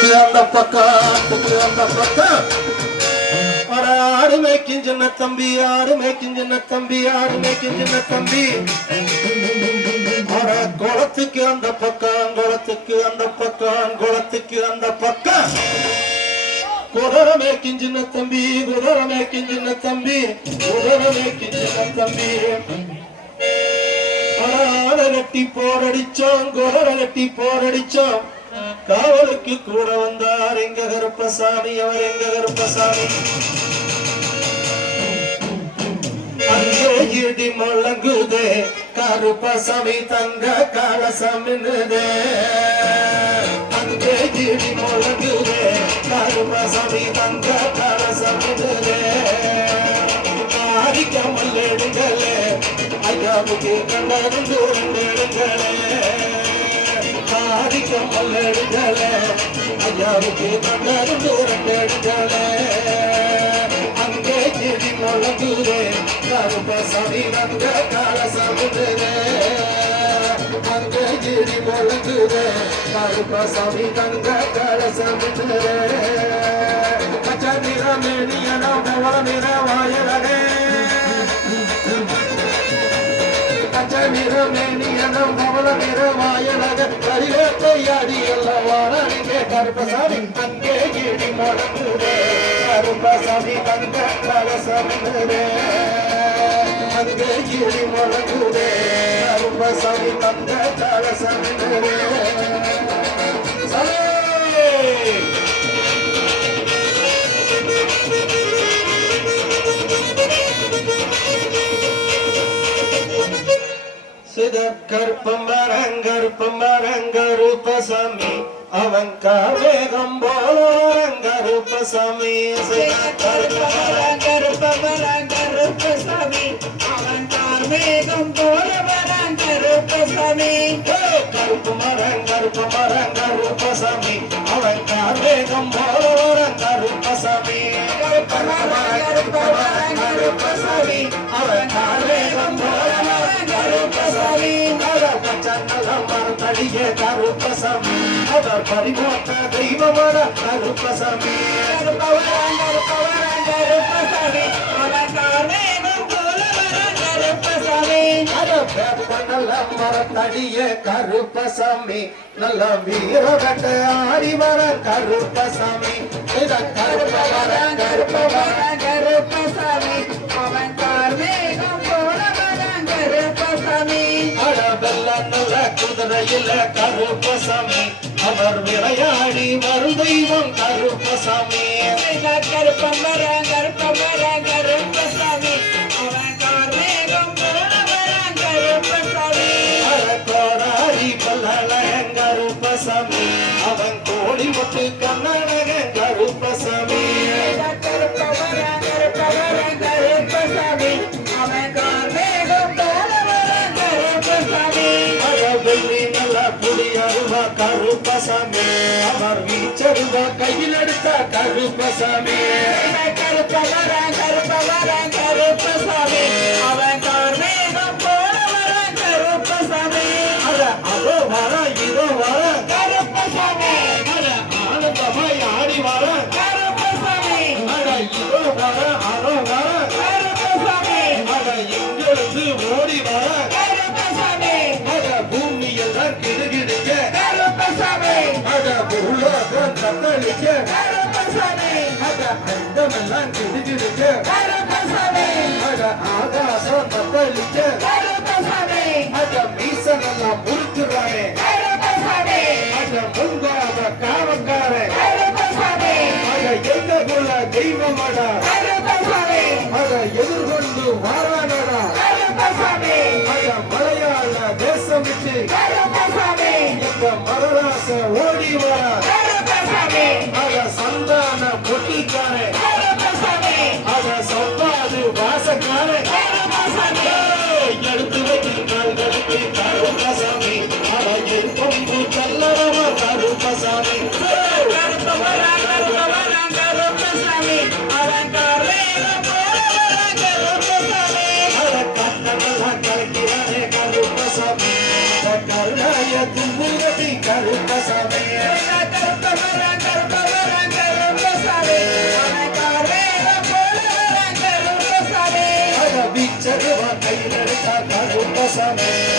அந்த பக்கம் ஆடு மேய்க்கும் சின்ன தம்பி ஆடு மேய்க்கும் சின்ன தம்பி ஆடு மேய்க்கும் சின்ன தம்பி குளத்துக்கு அந்த பக்கம் குளத்துக்கு அந்த பக்கம் குளத்துக்கு அந்த பக்கம் குதிரை மேய்க்கும் சின்ன தம்பி குதிரை மேய்க்கும் சின்ன தம்பி குதிரை மேய்க்கும் சின்ன தம்பி ஆடை கட்டி போரடிச்சோம் குதிரை கட்டி போரடிச்சோம் காவலுக்கு கூட வந்தார் எங்க கருப்பசாமி அவர் எங்க கருப்பசாமி அங்கே இடி முழங்குதே கருப்பசாமி தங்க கலசமின்னுதே அங்கே இடி முழங்குதே கருப்பசாமி தங்க கலசமின்னுதே ஆதிக்கமல் எடுங்களே ஐயாவுக்கு கண்ணருந்து எடுங்களே ஆதிக்கமல் எடுங்களே ஐயாவுக்கு கண்ணருந்து எடுங்களே அங்கே இடி முழங்குதே கருப்பசாமி தங்க கலசமின்னுதே அங்கே இடி முழங்குதே கருப்பசாமி தங்க கலசமின்னுதே பச்சை நிறமேனியனோ கவல நிற வாயலனே பச்சை நிறமேனியனோ கவல நிற வாயலக கரிவேப்பை அடி எல்லவாரே கருப்பசாமி அங்கே இடி முழங்குதே கருப்பசாமி தங்க கலசமின்னுதே அங்கே இடி முழங்குதே கருப்பசாமி தங்க கலசமின்னுதே கருப்பசாமி அவன் காவேகம் போலோரம் கருப்பசாமி கருப்பசாமி அவன் கார்மேகம் போலவரன் கருப்பசாமி கருப்பு மரம் கருப்பசாமி அவன் காவேகம் போலோரம் கருப்பசாமி கருப்பசாமி அவன் காவேகம் போலவரன் கருப்பசாமி மரத்தடியே கருப்பசாமி அவர் பரிமோட்ட தெய்வமான கருப்பசாமி கருப்பசாமி அவன் கார்மேகம் போலவரன் கருப்பசாமி மரத்தடியே கருப்பசாமி நல்ல வீரகட்ட ஆடி வர கருப்பசாமி கருப்பசாமி அவன் கார்மேகம் போலவரன் கருப்பசாமி நல்ல குதிரையில கருப்பசாமி அவர் விளையாடி வரும் தெய்வம் கருப்பசாமி கருப்பசாமி அவன் கார்மேகம் போலவரன் கருப்பசாமி கோடாரி பல்லழகன் கருப்பசாமி அவன் கோடி முட்டு கண்ணழகன் கருப்பசாமி கருப்பசாமி அவன் கார்மேகம் போலவரன் கருப்பசாமி வெள்ளி நல்ல புடியருவா கருப்பசாமி அவர் வீச்சருவா கையில் எடுத்த கருப்பசாமி கருப்பசாமி அவன் கார்மேகம் போலவரன் கருப்பசாமி அதோ வர இதோ வர கருப்பசாமி ஆனந்தமாய் ஆடி வர கருப்பசாமி இதோ வர அதோ வர கருப்பசாமி எங்கிருந்து ஓடி வர கருப்பசாமி பூமியெல்லாம் கிடுகிடுக்க கருப்பசாமி உலகம் தத்தளிக்க கருப்பசாமி அண்டமெல்லாம் கிடுகிடுக்க கருப்பசாமி ஆகாசம் தத்தளிக்க கருப்பசாமி மீசனெல்லாம் முறுக்குறானே கருப்பசாமி முன்காத காவக்காரே கருப்பசாமி எங்க குல தெய்வமடா கருப்பசாமி எதிர்கொண்டு வாரானடா கருப்பசாமி மலையாள தேசம் விட்டு கருப்பசாமி எங்க மரராச ஓடி வர கருப்பசாமி சந்தான பொட்டிக்காரே கருப்பசாமி சொப்பாது வாசக்காரே கருப்பசாமி எடுத்து வைக்கிறான் கருப்பசாமி கொம்பு தல்லரவ கருப்பசாமி கருப்பசாமி அவன் கார்மேகம் போலவரன் கருப்பசாமி கலக்கிறானே கருப்பசாமி கருணாய தும்புகட்டி கருப்பசாமி கருப்பசாமி சாமி